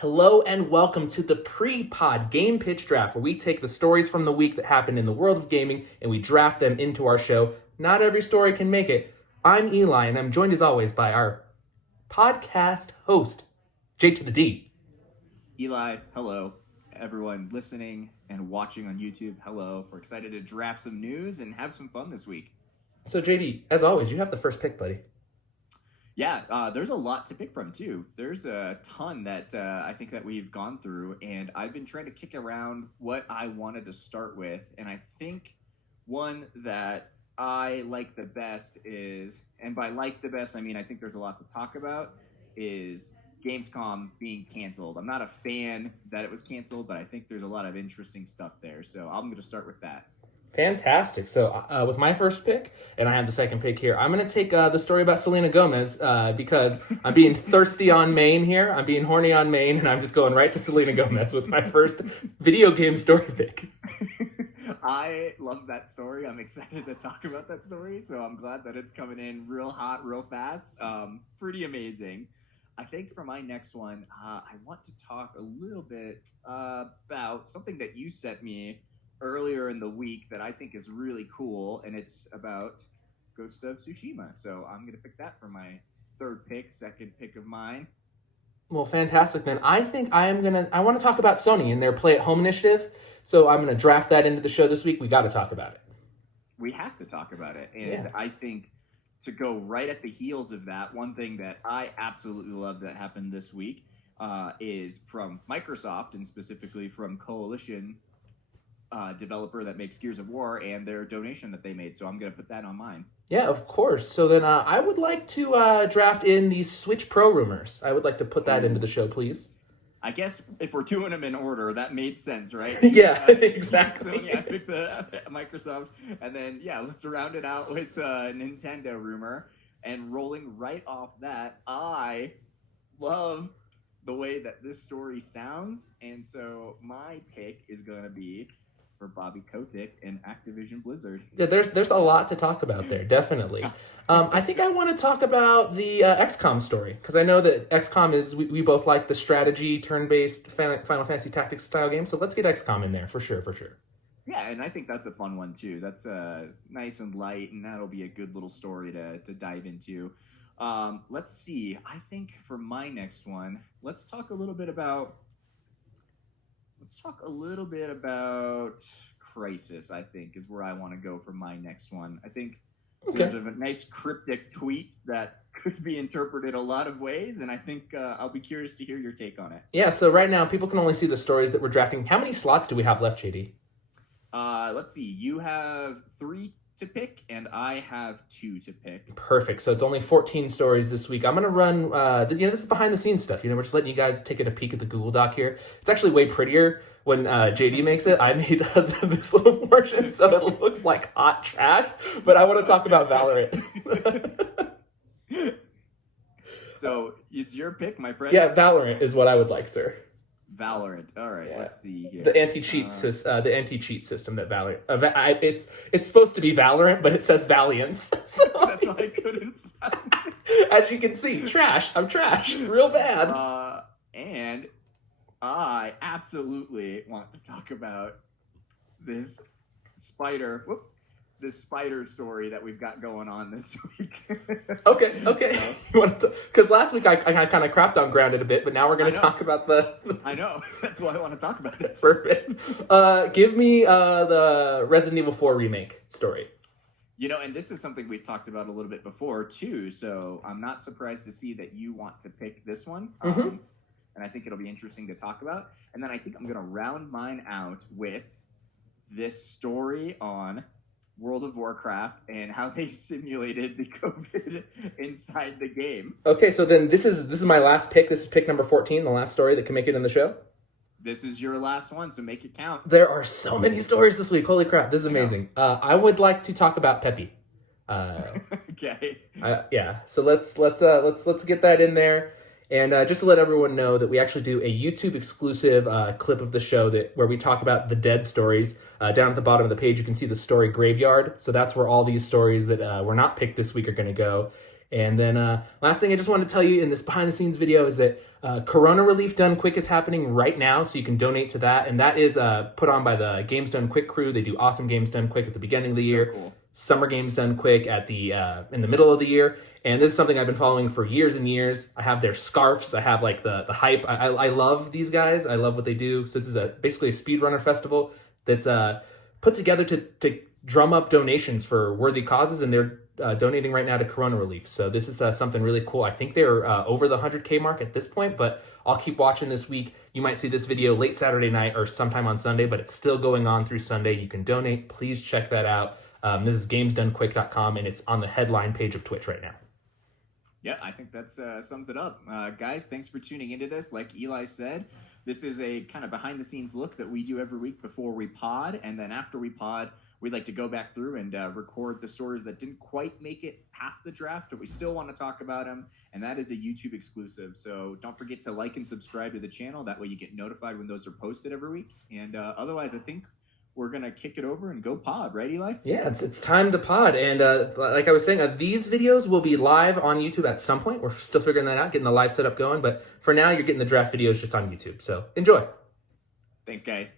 Hello and welcome to the pre-pod Game Pitch Draft, where we take the stories from the week that happened in the world of gaming and we draft them into our show. Not every story can make it. I'm Eli, and I'm joined as always by our podcast host, J to the D. Eli, hello. Everyone listening and watching on YouTube, hello. We're excited to draft some news and have some fun this week. So JD, as always, you have the first pick, buddy. Yeah, there's a lot to pick from, too. There's a ton that I think that we've gone through, and I've been trying to kick around what I wanted to start with, and I think one that I like the best is, and by like the best, I mean I think there's a lot to talk about, is Gamescom being canceled. I'm not a fan that it was canceled, but I think there's a lot of interesting stuff there, so I'm going to start with that. Fantastic. So with my first pick, and I have the second pick here, I'm going to take the story about Selena Gomez because I'm being thirsty on Maine here. I'm being horny on Maine, and I'm just going right to Selena Gomez with my first video game story pick. I love that story. I'm excited to talk about that story, so I'm glad that it's coming in real hot, real fast. Pretty amazing. I think for my next one, I want to talk a little bit about something that you sent me earlier in the week that I think is really cool, and it's about Ghost of Tsushima. So I'm going to pick that for my second pick of mine. Well, fantastic, man. I think I want to talk about Sony and their Play at Home initiative. So I'm going to draft that into the show this week. We got to talk about it. We have to talk about it. And I think to go right at the heels of that, one thing that I absolutely love that happened this week is from Microsoft, and specifically from Coalition developer that makes Gears of War, and their donation that they made. So I'm going to put that on mine. Yeah, of course. So then I would like to draft in the Switch Pro rumors. I would like to put that into the show, please. I guess if we're doing them in order, that made sense, right? Yeah, exactly. So I picked the Microsoft, and then let's round it out with Nintendo rumor. And rolling right off that, I love the way that this story sounds, and so my pick is going to be for Bobby Kotick and Activision Blizzard. Yeah, there's a lot to talk about there, definitely. I think I want to talk about the XCOM story, because I know that XCOM is, we both like the strategy, turn-based Final Fantasy Tactics style game, so let's get XCOM in there, for sure. Yeah, and I think that's a fun one, too. That's nice and light, and that'll be a good little story to dive into. Let's see. I think for my next one, let's talk a little bit about Crysis. I think is where I want to go for my next one. I think there's a nice cryptic tweet that could be interpreted a lot of ways, and I think I'll be curious to hear your take on it. Yeah, so right now people can only see the stories that we're drafting. How many slots do we have left, JD? Let's see. You have 3 to pick, and I have 2 to pick. Perfect. So it's only 14 stories this week. I'm going to run, this is behind the scenes stuff. We're just letting you guys take a peek at the Google Doc here. It's actually way prettier when JD makes it. I made this little portion, so it looks like hot trash, but I want to talk about Valorant. So it's your pick, my friend? Yeah, Valorant is what I would like, sir. Valorant. All right, Let's see here. The anti-cheat system that Valorant. It's supposed to be Valorant, but it says Valiance. So that's why I couldn't find it. As you can see, trash. I'm trash, real bad. And I absolutely want to talk about this spider story that we've got going on this week. Okay. Because last week I kind of crapped on Grounded a bit, but now we're going to talk about the... I know. That's why I want to talk about it. Perfect. Give me the Resident Evil 4 remake story. And this is something we've talked about a little bit before, too, so I'm not surprised to see that you want to pick this one. Mm-hmm. And I think it'll be interesting to talk about. And then I think I'm going to round mine out with this story on World of Warcraft and how they simulated the COVID inside the game. Okay, so then this is my last pick. This is pick number 14, the last story that can make it in the show. This is your last one, so make it count. There are so many stories this week. Holy crap, this is amazing. I would like to talk about Peppy. Okay. Yeah. So let's get that in there. And just to let everyone know that we actually do a YouTube exclusive clip of the show where we talk about the dead stories. Down at the bottom of the page, you can see the story graveyard. So that's where all these stories that were not picked this week are going to go. And then last thing I just wanted to tell you in this behind the scenes video is that Corona Relief Done Quick is happening right now, so you can donate to that. And that is put on by the Games Done Quick crew. They do awesome Games Done Quick at the beginning of the year, cool. Summer Games Done Quick at the in the middle of the year. And this is something I've been following for years and years. I have their scarves. I have like the hype. I love these guys. I love what they do. So this is basically a speedrunner festival that's put together to drum up donations for worthy causes, and they're donating right now to Corona Relief. So this is something really cool. I think they're over the 100K mark at this point, but I'll keep watching this week. You might see this video late Saturday night or sometime on Sunday, but it's still going on through Sunday. You can donate. Please check that out. This is gamesdonequick.com, and it's on the headline page of Twitch right now. Yeah, I think that sums it up. Guys, thanks for tuning into this. Like Eli said, this is a kind of behind-the-scenes look that we do every week before we pod, and then after we pod, we'd like to go back through and record the stories that didn't quite make it past the draft, but we still want to talk about them, and that is a YouTube exclusive. So don't forget to like and subscribe to the channel. That way you get notified when those are posted every week. And otherwise, I think we're going to kick it over and go pod, right, Eli? Yeah, it's time to pod. And like I was saying, these videos will be live on YouTube at some point. We're still figuring that out, getting the live setup going. But for now, you're getting the draft videos just on YouTube. So enjoy. Thanks, guys.